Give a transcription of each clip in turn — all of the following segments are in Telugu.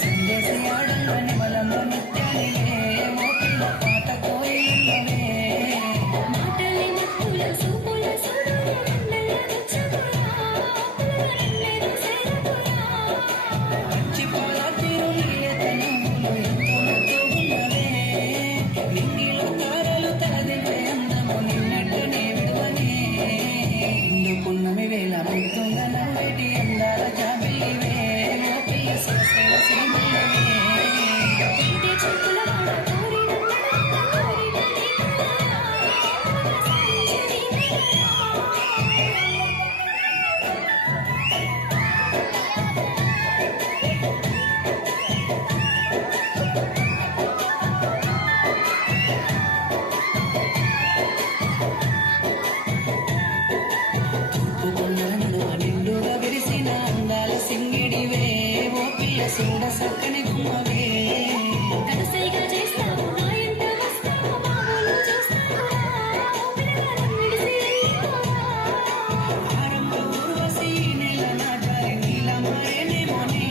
సింగేసి ఆడంగానే బలంలో నిత్యానిలే ఓ పిల్ల పాట కోయిలవే మాటలే మత్తుల సూపుల సూడుల గుండెల గుచ్చగురా పులగరన్నేరు సేరకురా మంచి పాల తీరు నీయతనములు ఎంతో మత్తుగున్నవే నింగిలో తారలు తలదింపే అందము నిన్నట్టునే విడువనే ఇందు పున్నమి వేళ ముద్దుగా నవ్వేటి అందాల జాబిలివే ఓ పిల్ల సొగసైన సిరిమల్లెవే ఇంటి చెట్టుల వాడ కోరిన కోరిన నిండుగా విరిసిన అందాల సింగిడివే ఓ పిల్ల సూడ సక్కని గుమ్మవే కనసైగా చేస్తావు నా ఎంట వస్తావు మామూలు చూస్తావురా పిల్లగారం విడిసి ఆరంభ ఊర్వశి నెల నాటారి నీల మారేనేమోనే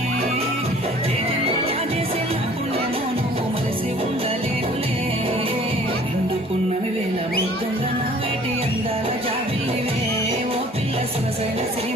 చేతుల్లో చేసి నాకుండేమో నువ్వు మలసి ఉండలేవులే నిండు పున్నమి వేళ ముద్దుగా నా వేటి అందాల జాబిలివే ఓ పిల్ల సొగసైన శ్రీ